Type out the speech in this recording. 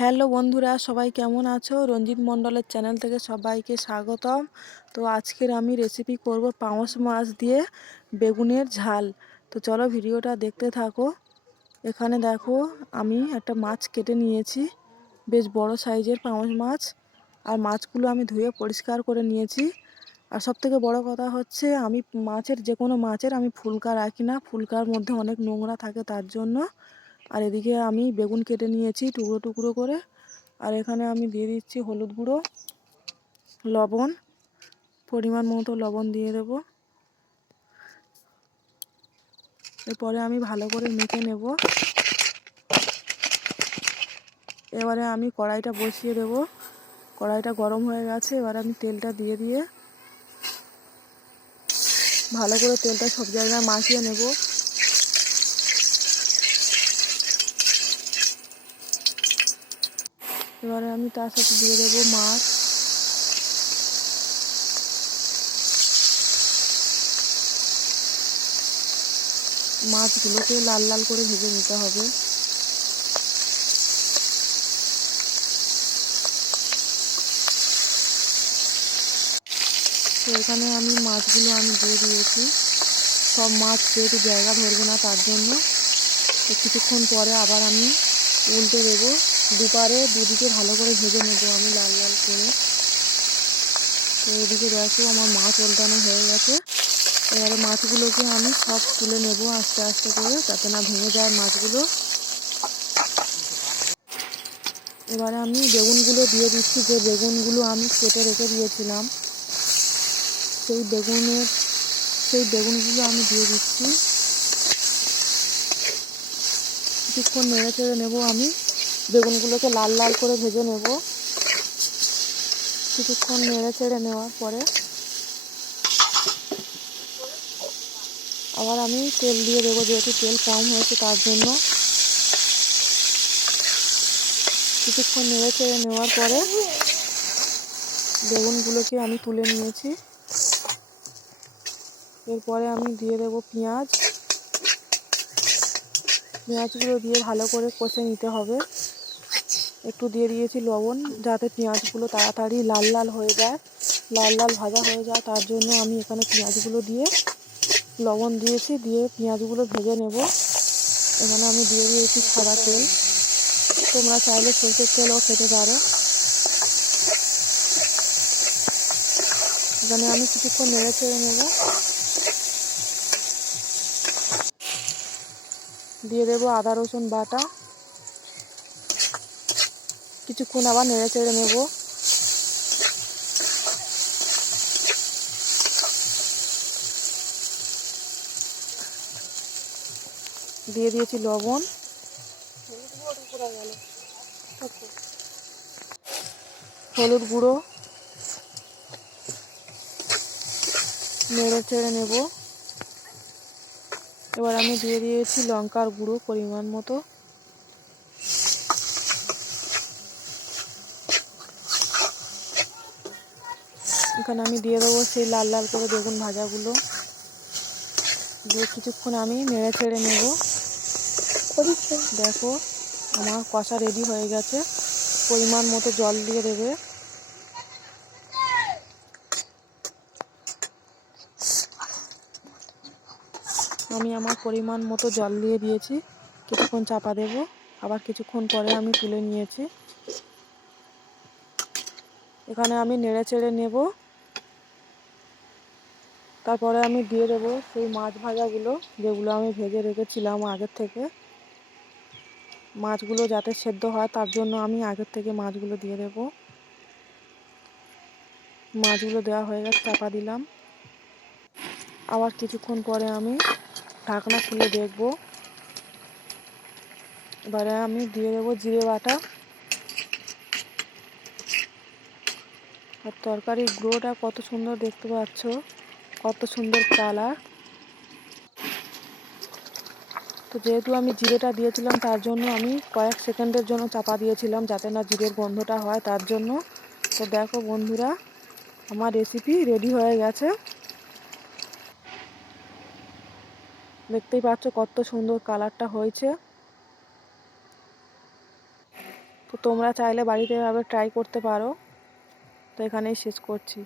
Hello বন্ধুরা, সবাই কেমন আছো? রঞ্জিত মণ্ডলের চ্যানেল থেকে সবাইকে স্বাগতম। তো আজকের আমি রেসিপি করব পাঙাশ মাছ দিয়ে বেগুনের ঝাল। তো চলো ভিডিওটা দেখতে থাকো। এখানে দেখো, আমি একটা মাছ কেটে নিয়েছি, বেশ বড় সাইজের পাঙাশ মাছ। আর মাছগুলো আমি ধুয়ে পরিষ্কার করে নিয়েছি। আর সবথেকে বড় কথা হচ্ছে, আমি মাছের যে কোনো মাছের আমি ফুলকা রাখি না, ফুলকার মধ্যে অনেক নোংরা থাকে তার জন্য। আর এদিকে আমি বেগুন কেটে নিয়েছি টুকরো টুকরো করে। আর এখানে আমি দিয়ে দিচ্ছি হলুদ গুঁড়ো, লবণ, পরিমাণ মতো লবণ দিয়ে দেব। এরপরে আমি ভালো করে মেখে নেব। এবারে আমি কড়াইটা বসিয়ে দেব। কড়াইটা গরম হয়ে গেছে, এবার আমি তেলটা দিয়ে ভালো করে তেলটা সব জায়গায় মাখিয়ে নেব। এবারে আমি তার সাথে দিয়ে দেবো মাছ। মাছগুলোকে লাল লাল করে ভেজে নিতে হবে। তো এখানে আমি মাছগুলো দিয়ে দিয়েছি। সব মাছ যেহেতু জায়গা ধরবে না তার জন্য। তো কিছুক্ষণ পরে আবার আমি উল্টে দেবো। দুদিকে ভালো করে ভেজে নেব আমি লাল লাল করে। তো এদিকে দেখো, আমার মাছ উল্টানো হয়ে গেছে। এবারে মাছগুলোকে আমি সব তুলে নেব আস্তে আস্তে করে, যাতে না ভেঙে যায় মাছগুলো। এবারে আমি বেগুনগুলো দিয়ে দিচ্ছি, যে বেগুনগুলো আমি কেটে রেখে দিয়েছিলাম সেই বেগুনগুলো আমি দিয়ে দিচ্ছি। কিছুক্ষণ নেড়ে চেড়ে নেবো আমি। বেগুনগুলোকে লাল লাল করে ভেজে নেব। কিছুক্ষণ নেড়ে চেড়ে নেওয়ার পরে আবার আমি তেল দিয়ে দেবো, যেহেতু তেল কম হয়েছে তার জন্য। কিছুক্ষণ নেড়ে চেড়ে নেওয়ার পরে বেগুনগুলোকে আমি তুলে নিয়েছি। এরপরে আমি দিয়ে দেবো পেঁয়াজ। পেঁয়াজগুলো দিয়ে ভালো করে কষে নিতে হবে। একটু দিয়ে দিয়েছি লবণ, যাতে পেঁয়াজগুলো তাড়াতাড়ি লাল লাল হয়ে যায়, লাল লাল ভাজা হয়ে যায়, তার জন্য আমি এখানে পেঁয়াজগুলো দিয়ে লবণ দিয়েছি। দিয়ে পেঁয়াজগুলো ভেজে নেব। এখানে আমি দিয়ে দিয়েছি সাদা তেল। তোমরা চাইলে সরষের তেলও খেতে পারো। এখানে আমি কিছুক্ষণ নেড়ে চেড়ে নেব। দিয়ে দেবো আদা রসুন বাটা। কিছুক্ষণ আবার নেড়ে চেড়ে নেব। দিয়ে দিয়েছি লবণ, হলুদ গুঁড়ো, নেড়ে চেড়ে নেব। এবার আমি দিয়ে দিয়েছি লঙ্কার গুঁড়ো পরিমাণ মতো। এখানে আমি দিয়ে দেবো সেই লাল লাল করে বেগুন ভাজাগুলো। দিয়ে কিছুক্ষণ আমি নেড়ে ছেড়ে নেব। দেখো, আমার কষা রেডি হয়ে গেছে। পরিমাণ মতো জল দিয়ে দেবে। আমি আমার পরিমাণ মতো জল দিয়ে দিয়েছি। কিছুক্ষণ চাপা দেব। আবার কিছুক্ষণ পরে আমি তুলে নিয়েছি। এখানে আমি নেড়ে চেড়ে নেব। তারপরে আমি দিয়ে দেবো সেই মাছ ভাজাগুলো, যেগুলো আমি ভেজে রেখেছিলাম আগের থেকে। মাছগুলো যাতে সেদ্ধ হয় তার জন্য আমি আগের থেকে মাছগুলো দিয়ে দেব। মাছগুলো দেওয়া হয়ে গেছে, চাপা দিলাম। আবার কিছুক্ষণ পরে আমি ঢাকনা খুলে দেখব। এবারে আমি দিয়ে দেবো জিরে বাটা। আর তরকারির গ্রোটা কত সুন্দর দেখতে পাচ্ছ, কত সুন্দর কালার। তো যেহেতু আমি জিরেটা দিয়েছিলাম তার জন্য আমি কয়েক সেকেন্ডের জন্য চাপা দিয়েছিলাম, যাতে না জিরের গন্ধটা হয় তার জন্য। তো দেখো বন্ধুরা, আমার রেসিপি রেডি হয়ে গেছে। দেখতেই পাচ্ছ কত সুন্দর কালারটা হয়েছে। তো তোমরা চাইলে বাড়িতে এভাবে ট্রাই করতে পারো। তো এখানেই শেষ করছি।